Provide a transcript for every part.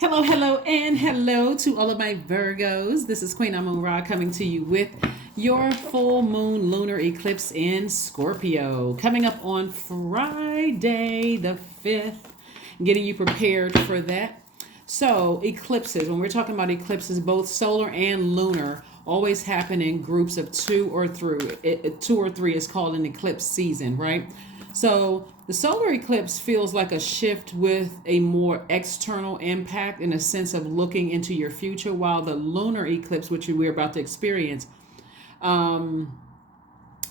Hello, hello, and hello to all of my Virgos. This is Queen Amun Ra coming to you with your full moon lunar eclipse in Scorpio. Coming up on Friday the 5th, getting you prepared for that. So, eclipses, when we're talking about eclipses, both solar and lunar always happen in groups of two or three. Two or three is called an eclipse season, right? So the solar eclipse feels like a shift with a more external impact in a sense of looking into your future, while the lunar eclipse, which we're about to experience, um,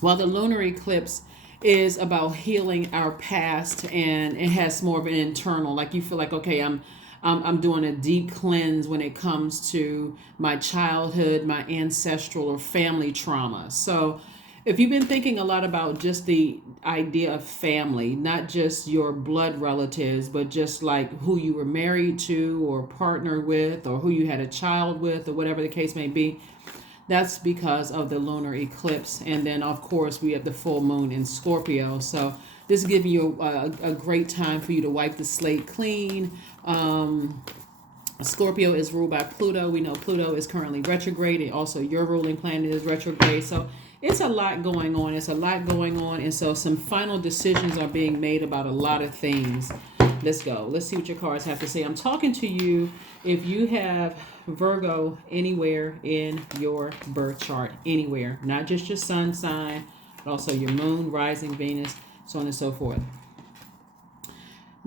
while the lunar eclipse is about healing our past, and it has more of an internal, like you feel like, okay, I'm doing a deep cleanse when it comes to my childhood, my ancestral or family trauma. So if you've been thinking a lot about just the idea of family, not just your blood relatives, but just like who you were married to or partnered with or who you had a child with or whatever the case may be, that's because of the lunar eclipse. And then, of course, we have the full moon in Scorpio. So this is giving you a great time for you to wipe the slate clean. Scorpio is ruled by Pluto. We know Pluto is currently retrograde, and also your ruling planet is retrograde. So it's a lot going on. It's a lot going on. And so some final decisions are being made about a lot of things. Let's go. Let's see what your cards have to say. I'm talking to you if you have Virgo anywhere in your birth chart, anywhere, not just your sun sign, but also your moon, rising, Venus, so on and so forth.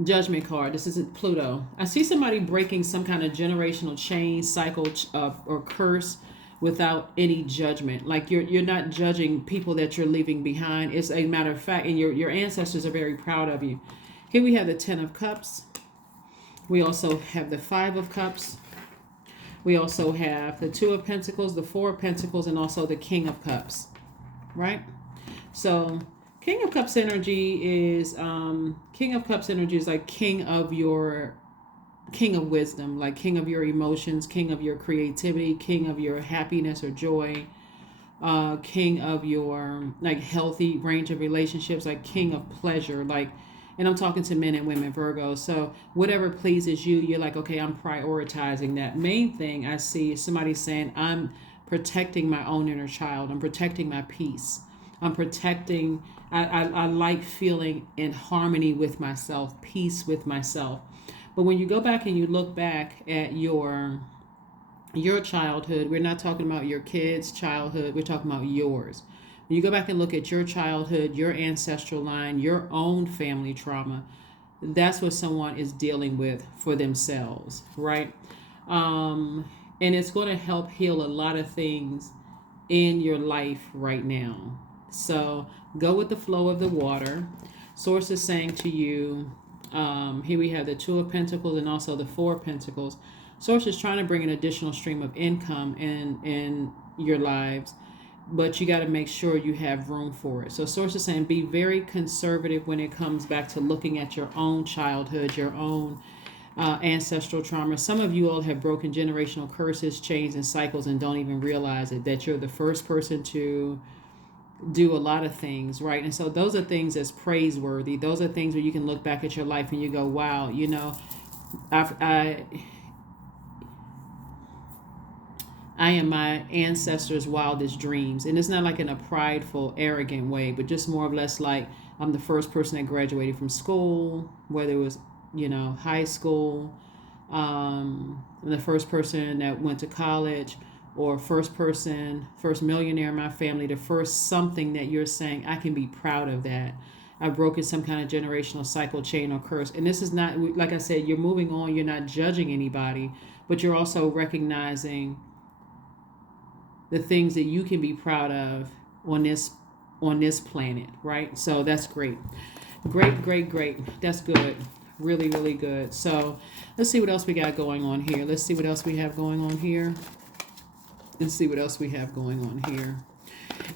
Judgment card. This is Pluto. I see somebody breaking some kind of generational chain, cycle, or curse without any judgment. Like you're not judging people that you're leaving behind. It's a matter of fact, and your ancestors are very proud of you. Here we have the Ten of Cups. We also have the Five of Cups. We also have the Two of Pentacles, the Four of Pentacles, and also the King of Cups. Right? So King of Cups energy is like king of wisdom, like king of your emotions, king of your creativity, king of your happiness or joy, king of your like healthy range of relationships, like king of pleasure, like, and I'm talking to men and women, Virgo. So whatever pleases you, you're like, okay, I'm prioritizing that. Main thing I see is somebody saying, I'm protecting my own inner child. I'm protecting my peace. I'm protecting, I like feeling in harmony with myself, peace with myself. But when you go back and you look back at your childhood, we're not talking about your kids' childhood, we're talking about yours. When you go back and look at your childhood, your ancestral line, your own family trauma, that's what someone is dealing with for themselves, right? And it's going to help heal a lot of things in your life right now. So go with the flow of the water. Source is saying to you, here we have the Two of Pentacles and also the Four of Pentacles. Source is trying to bring an additional stream of income in your lives, but you got to make sure you have room for it. So Source is saying be very conservative when it comes back to looking at your own childhood, your own ancestral trauma. Some of you all have broken generational curses, chains, and cycles and don't even realize it, that you're the first person to do a lot of things, right? And so those are things that's praiseworthy. Those are things where you can look back at your life and you go, wow, you know, I am my ancestors' wildest dreams. And it's not like in a prideful, arrogant way, but just more or less like I'm the first person that graduated from school, whether it was, high school, I'm the first person that went to college, or first millionaire in my family, the first something that you're saying, I can be proud of that. I've broken some kind of generational cycle, chain, or curse. And this is not, like I said, you're moving on, you're not judging anybody, but you're also recognizing the things that you can be proud of on this planet, right? So that's great. Great. That's good. Really, really good. So let's see what else we got going on here. Let's see what else we have going on here.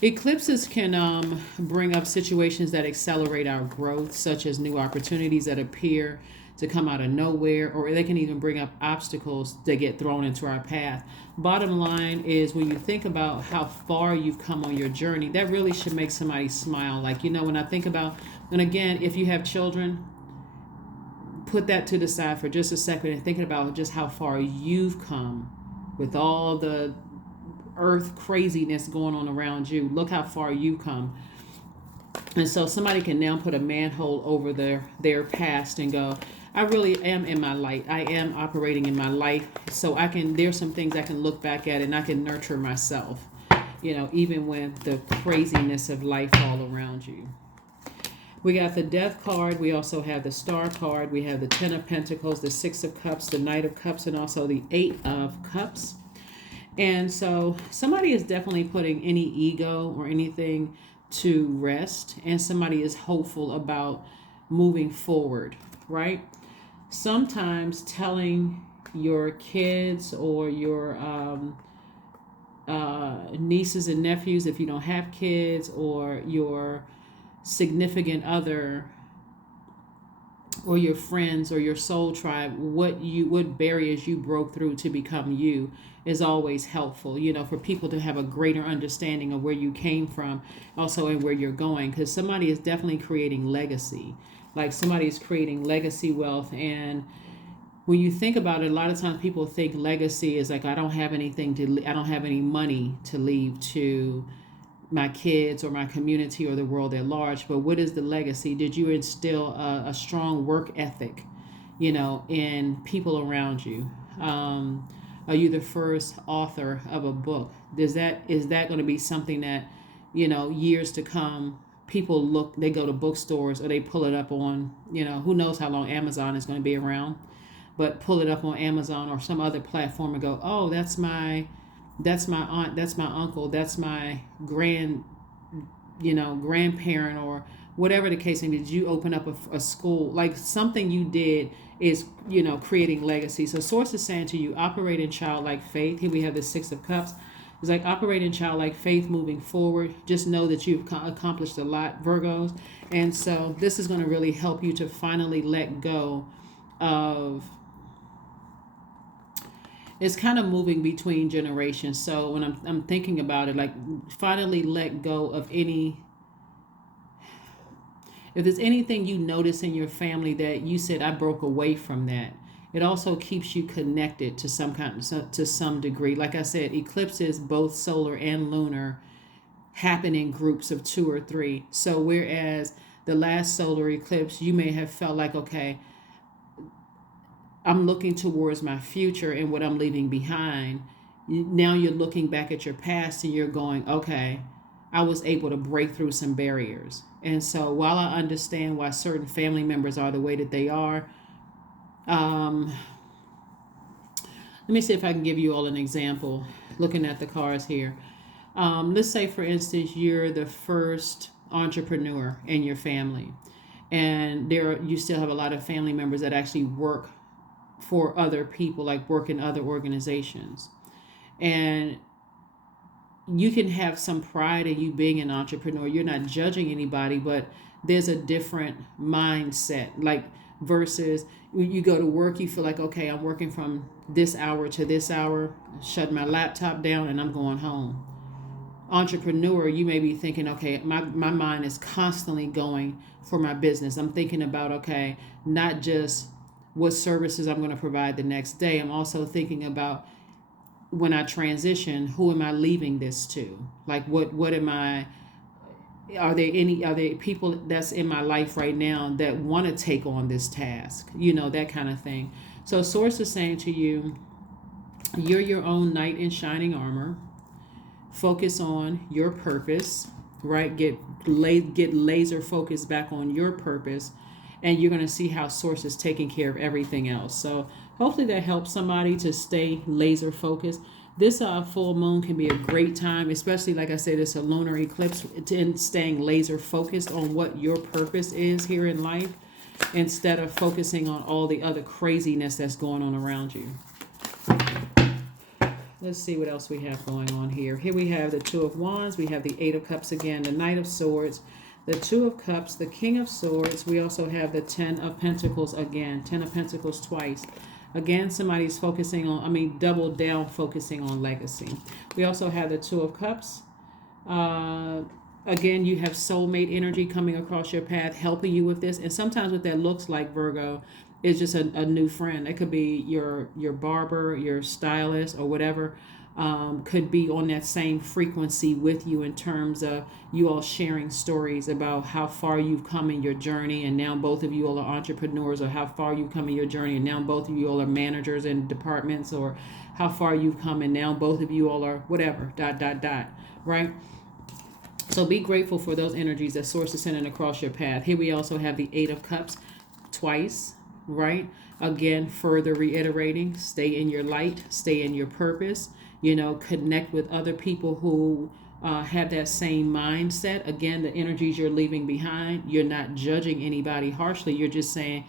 Eclipses can bring up situations that accelerate our growth, such as new opportunities that appear to come out of nowhere, or they can even bring up obstacles that get thrown into our path. Bottom line is, when you think about how far you've come on your journey, that really should make somebody smile. Like, when I think about, and again, if you have children, put that to the side for just a second and thinking about just how far you've come with all the earth craziness going on around you. Look how far you come. And so somebody can now put a manhole over their past and go, I really am in my light. I am operating in my life. So there's some things I can look back at and I can nurture myself, even with the craziness of life all around you. We got the Death card. We also have the Star card. We have the Ten of Pentacles, the Six of Cups, the Knight of Cups, and also the Eight of Cups. And so somebody is definitely putting any ego or anything to rest, and somebody is hopeful about moving forward, right? Sometimes telling your kids or your nieces and nephews, if you don't have kids, or your significant other or your friends or your soul tribe, what barriers you broke through to become you is always helpful, for people to have a greater understanding of where you came from, also, and where you're going, because somebody is definitely creating legacy. Like somebody is creating legacy wealth. And when you think about it, a lot of times people think legacy is like, I don't have any money to leave to my kids or my community or the world at large. But what is the legacy? Did you instill a strong work ethic, in people around you? Are you the first author of a book? Is that going to be something that, years to come, people they go to bookstores or they pull it up on, who knows how long Amazon is going to be around, but pull it up on Amazon or some other platform and go, oh, that's my aunt, that's my uncle, that's my grandparent, or whatever the case may be. Did you open up a school? Like something you did is, creating legacy. So Source is saying to you, operate in childlike faith. Here we have the Six of Cups. It's like operate in childlike faith moving forward. Just know that you've accomplished a lot, Virgos. And so this is going to really help you to finally let go of, it's kind of moving between generations. So when I'm thinking about it, like finally let go of if there's anything you notice in your family that you said, I broke away from that. It also keeps you connected to some degree. Like I said, eclipses, both solar and lunar, happen in groups of 2 or 3. So whereas the last solar eclipse, you may have felt like, okay, I'm looking towards my future and what I'm leaving behind. Now you're looking back at your past and you're going, okay, I was able to break through some barriers. And so while I understand why certain family members are the way that they are, let me see if I can give you all an example looking at the cards here. Let's say, for instance, you're the first entrepreneur in your family, and you still have a lot of family members that actually work for other people, like work in other organizations. And you can have some pride in you being an entrepreneur. You're not judging anybody, but there's a different mindset. Like versus when you go to work, you feel like, okay, I'm working from this hour to this hour, shut my laptop down and I'm going home. Entrepreneur, you may be thinking, okay, my mind is constantly going for my business. I'm thinking about, okay, not just what services I'm going to provide the next day. I'm also thinking about when I transition, who am I leaving this to? Like what am I, are there people that's in my life right now that want to take on this task? That kind of thing. So Source is saying to you, you're your own knight in shining armor. Focus on your purpose, right? Get laser focused back on your purpose, and you're going to see how Source is taking care of everything else. So hopefully that helps somebody to stay laser focused. This full moon can be a great time, especially, like I said, it's a lunar eclipse, in staying laser focused on what your purpose is here in life, instead of focusing on all the other craziness that's going on around you. Let's see what else we have going on here. Here we have the Two of Wands. We have the Eight of Cups again, the Knight of Swords, the Two of Cups, the King of Swords. We also have the Ten of Pentacles again, Ten of Pentacles twice. Again, somebody's focusing on, double down focusing on legacy. We also have the Two of Cups. Again, you have soulmate energy coming across your path, helping you with this. And sometimes what that looks like, Virgo, is just a new friend. It could be your barber, your stylist, or whatever. Could be on that same frequency with you in terms of you all sharing stories about how far you've come in your journey, and now both of you all are entrepreneurs, or how far you've come in your journey and now both of you all are managers in departments, or how far you've come and now both of you all are whatever, dot dot dot, right? So be grateful for those energies that source is sending across your path. Here we also have the Eight of Cups twice, right? Again, further reiterating, stay in your light, stay in your purpose, connect with other people who have that same mindset. Again, the energies you're leaving behind, you're not judging anybody harshly. You're just saying,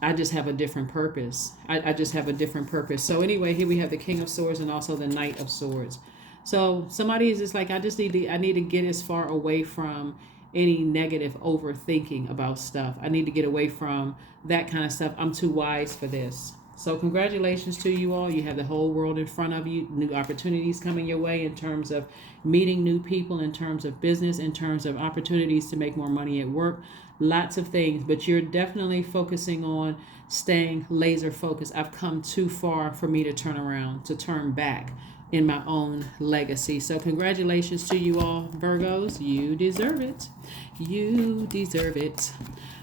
I just have a different purpose. I just have a different purpose. So anyway, here we have the King of Swords and also the Knight of Swords. So somebody is just like, I need to get as far away from any negative overthinking about stuff. I need to get away from that kind of stuff. I'm too wise for this. So congratulations to you all. You have the whole world in front of you. New opportunities coming your way in terms of meeting new people, in terms of business, in terms of opportunities to make more money at work. Lots of things, but you're definitely focusing on staying laser focused. I've come too far for me to turn around, to turn back in my own legacy. So congratulations to you all, Virgos. You deserve it. You deserve it.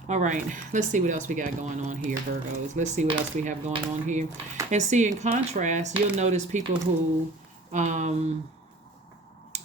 All right, let's see what else we got going on here, Virgos. Let's see what else we have going on here. And see, in contrast, you'll notice people who are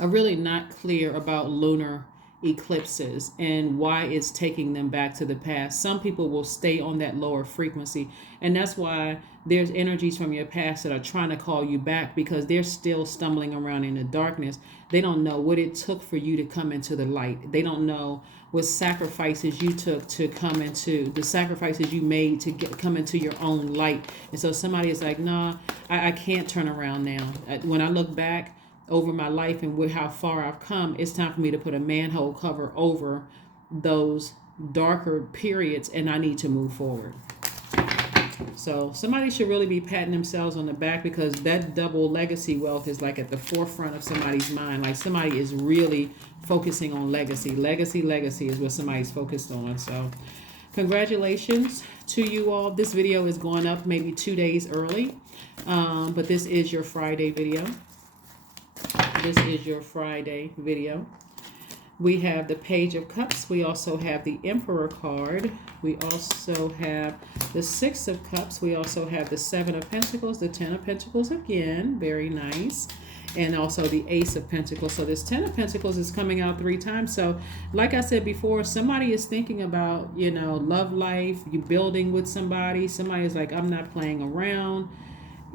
really not clear about lunar eclipses and why it's taking them back to the past. Some people will stay on that lower frequency, and that's why there's energies from your past that are trying to call you back, because they're still stumbling around in the darkness. They don't know what it took for you to come into the light. They don't know what sacrifices you took to come into the sacrifices you made to come into your own light. And so somebody is like, nah, I can't turn around now. When I look back over my life and with how far I've come, it's time for me to put a manhole cover over those darker periods, and I need to move forward. So somebody should really be patting themselves on the back, because that double legacy wealth is like at the forefront of somebody's mind. Like somebody is really focusing on legacy. Legacy is what somebody's focused on. So congratulations to you all. This video is going up maybe 2 days early, but this is your Friday video. This is your Friday video. We have the Page of Cups. We also have the Emperor card. We also have the Six of Cups. We also have the Seven of Pentacles, the Ten of Pentacles again. Very nice. And also the Ace of Pentacles. So this Ten of Pentacles is coming out 3 times. So like I said before, somebody is thinking about, love life, you building with somebody. Somebody is like, I'm not playing around.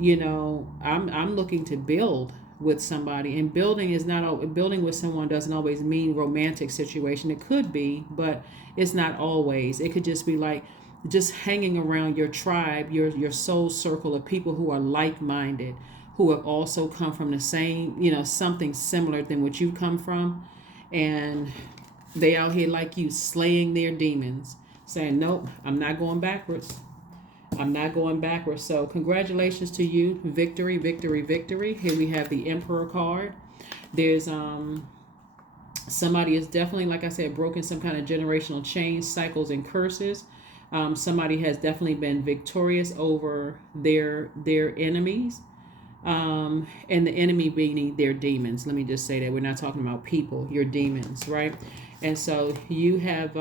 I'm looking to build with somebody, and building with someone doesn't always mean romantic situation. It could be, but it's not always. It could just be like just hanging around your tribe, your soul circle of people who are like-minded, who have also come from the same, something similar than what you come from, and they out here like you, slaying their demons, saying, nope, I'm not going backwards. I'm not going backwards. So congratulations to you. Victory, victory, victory. Here we have the Emperor card. There's somebody is definitely, like I said, broken some kind of generational chains, cycles, and curses. Somebody has definitely been victorious over their enemies. And the enemy being their demons. Let me just say that we're not talking about people, your demons, right? And so you have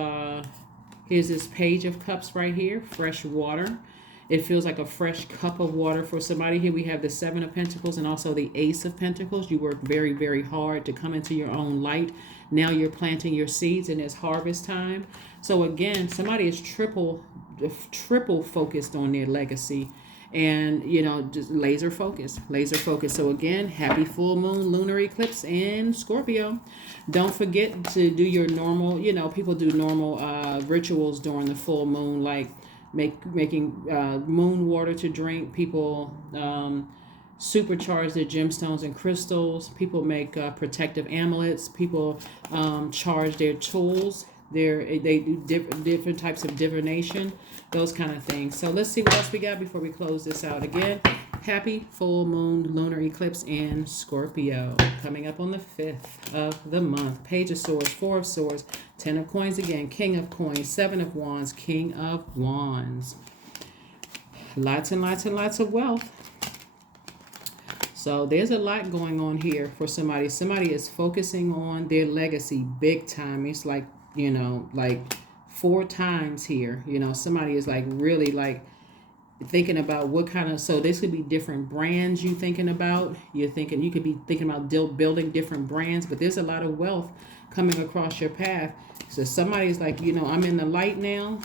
here's this Page of Cups right here, fresh water. It feels like a fresh cup of water for somebody. Here we have the Seven of Pentacles and also the Ace of Pentacles. You worked very, very hard to come into your own light. Now you're planting your seeds and it's harvest time. So again, somebody is triple focused on their legacy, and just laser focus. So again, happy full moon lunar eclipse in Scorpio. Don't forget to do your normal, people do normal rituals during the full moon, like making moon water to drink. People supercharge their gemstones and crystals. People make protective amulets. People charge their tools. They do different types of divination, those kind of things. So let's see what else we got before we close this out. Again, Happy full moon lunar eclipse in Scorpio. Coming up on the 5th of the month. Page of Swords, Four of Swords, Ten of Coins again, King of Coins, Seven of Wands, King of Wands. Lots and lots and lots of wealth. So there's a lot going on here for somebody. Somebody is focusing on their legacy big time. It's like, you know, like 4 times here. You know, somebody is like really like thinking about what kind of, so this could be different brands you thinking about. You're thinking, you could be thinking about building different brands, but there's a lot of wealth coming across your path. So somebody's like, you know, I'm in the light now.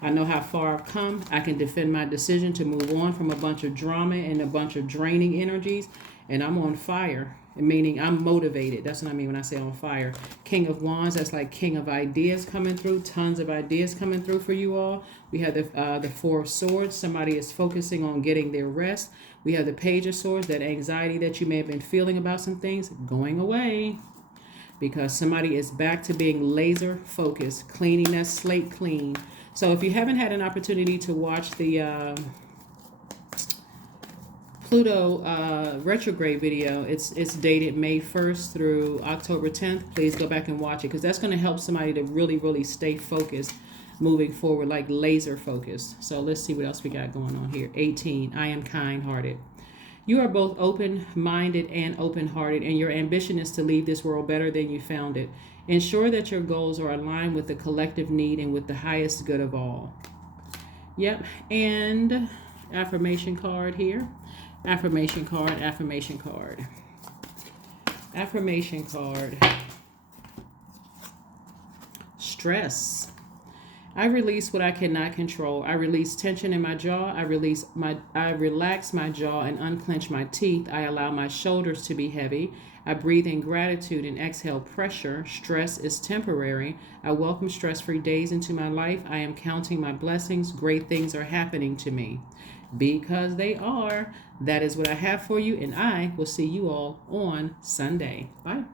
I know how far I've come. I can defend my decision to move on from a bunch of drama and a bunch of draining energies. And I'm on fire, meaning I'm motivated. That's what I mean when I say on fire. King of Wands, that's like king of ideas coming through. Tons of ideas coming through for you all. We have the Four of Swords. Somebody is focusing on getting their rest. We have the Page of Swords, that anxiety that you may have been feeling about some things going away. Because somebody is back to being laser focused, cleaning that slate clean. So if you haven't had an opportunity to watch the Pluto retrograde video, it's dated May 1st through October 10th. Please go back and watch it, because that's going to help somebody to really, really stay focused moving forward, like laser focused. So let's see what else we got going on here. 18, I am kind-hearted. You are both open-minded and open-hearted, and your ambition is to leave this world better than you found it. Ensure that your goals are aligned with the collective need and with the highest good of all. Yep, and affirmation card here. Affirmation card, affirmation card. Affirmation card. Stress. I release what I cannot control. I release tension in my jaw. I relax my jaw and unclench my teeth. I allow my shoulders to be heavy. I breathe in gratitude and exhale pressure. Stress is temporary. I welcome stress-free days into my life. I am counting my blessings. Great things are happening to me. Because they are. That is what I have for you, and I will see you all on Sunday. Bye.